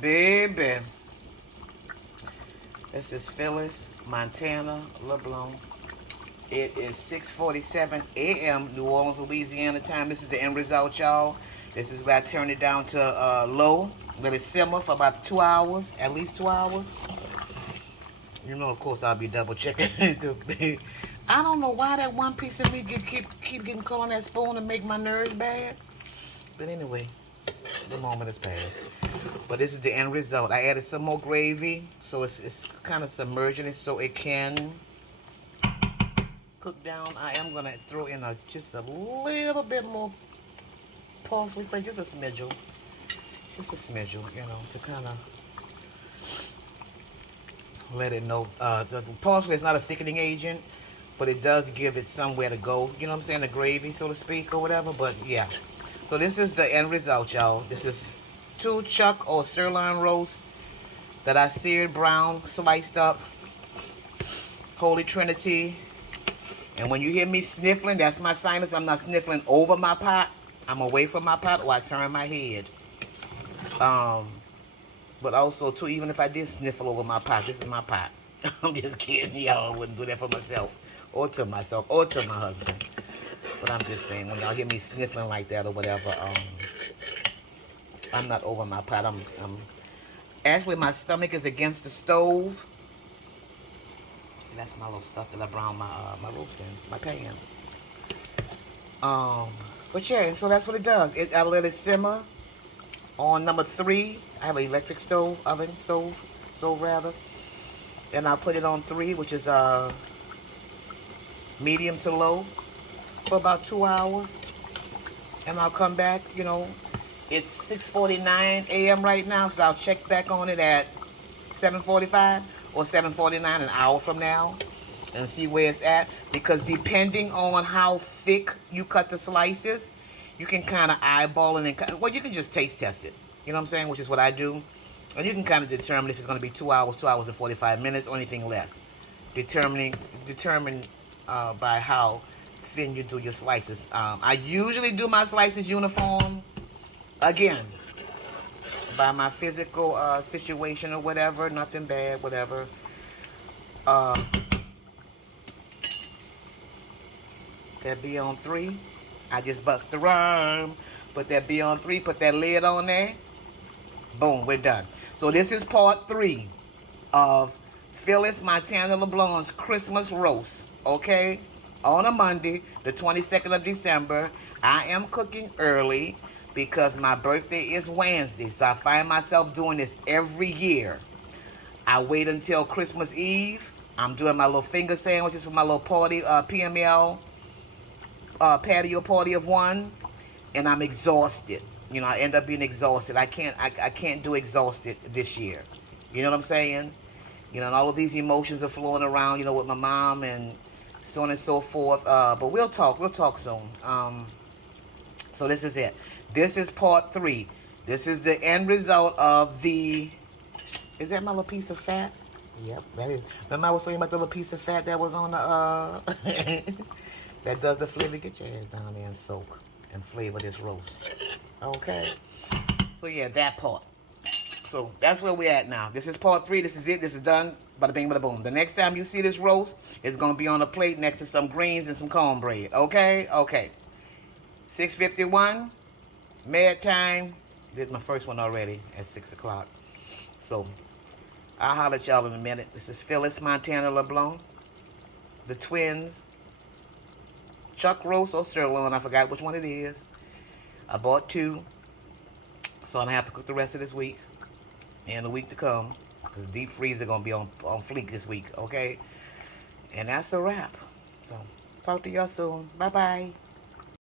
Baby. This is Phyllis Montana-Leblanc. It is 6:47 a.m. New Orleans, Louisiana time. This is the end result, y'all. This is where I turn it down to low. Let it simmer for about 2 hours, at least 2 hours. You know, of course, I'll be double checking. I don't know why that one piece of meat keep getting caught on that spoon and make my nerves bad. But anyway, the moment has passed. But this is the end result. I added some more gravy, so it's kind of submerging it so it can cook down. I am gonna throw in just a little bit more parsley, just a smidge, you know, to kind of let it know. The parsley is not a thickening agent, but it does give it somewhere to go. You know what I'm saying? The gravy, so to speak, or whatever. But yeah. So this is the end result, y'all. This is 2 chuck or sirloin roast that I seared brown, sliced up. Holy Trinity. And when you hear me sniffling, that's my sinus. I'm not sniffling over my pot. I'm away from my pot or I turn my head. But also, too, even if I did sniffle over my pot, this is my pot. I'm just kidding, y'all. I wouldn't do that for myself or to my husband. But I'm just saying, when y'all hear me sniffling like that or whatever, I'm not over my pot. I'm actually, my stomach is against the stove. See, that's my little stuff that I brown my roast in, my pan. But yeah, so that's what it does. I let it simmer on number 3. I have an electric stove, stove rather. Then I'll put it on 3, which is medium to low, for about 2 hours. And I'll come back, you know, it's 6:49 a.m. right now, so I'll check back on it at 7:45 or 7:49, an hour from now, and see where it's at. Because depending on how thick you cut the slices, you can kind of eyeball it and, well, you can just taste test it. You know what I'm saying? Which is what I do. And you can kind of determine if it's going to be 2 hours, 2 hours and 45 minutes, or anything less. Determined by how thin you do your slices. I usually do my slices uniform. Again, by my physical situation or whatever, nothing bad, whatever. That be on 3. I just bust the rhyme. Put that be on 3. Put that lid on there. Boom, we're done. So this is part 3 of Phyllis Montana-Leblanc's Christmas roast. Okay, on a Monday, the 22nd of December. I am cooking early because my birthday is Wednesday, so I find myself doing this every year. I wait until Christmas Eve. I'm doing my little finger sandwiches for my little party, PML patio party of 1, and I'm exhausted. You know, I end up being exhausted. I can't do exhausted this year. You know what I'm saying? You know, and all of these emotions are flowing around, you know, with my mom and so on and so forth. But we'll talk soon. So this is it. This is part 3. This is the end result of the, is that my little piece of fat? Yep, that is. Remember I was saying about the little piece of fat that was on the, that does the flavor. Get your ass down there and soak and flavor this roast. Okay. So yeah, that part. So that's where we're at now. This is part 3. This is it. This is done. Bada bing, bada boom. The next time you see this roast, it's going to be on a plate next to some greens and some cornbread. Okay? Okay. 6:51. Mad time. Did my first one already at 6 o'clock. So, I'll holler at y'all in a minute. This is Phyllis Montana-Leblanc. The twins. Chuck roast or sirloin. I forgot which one it is. I bought 2. So I'm going to have to cook the rest of this week. And the week to come. Because the deep freezer going to be on fleek this week. Okay? And that's a wrap. So, talk to y'all soon. Bye-bye.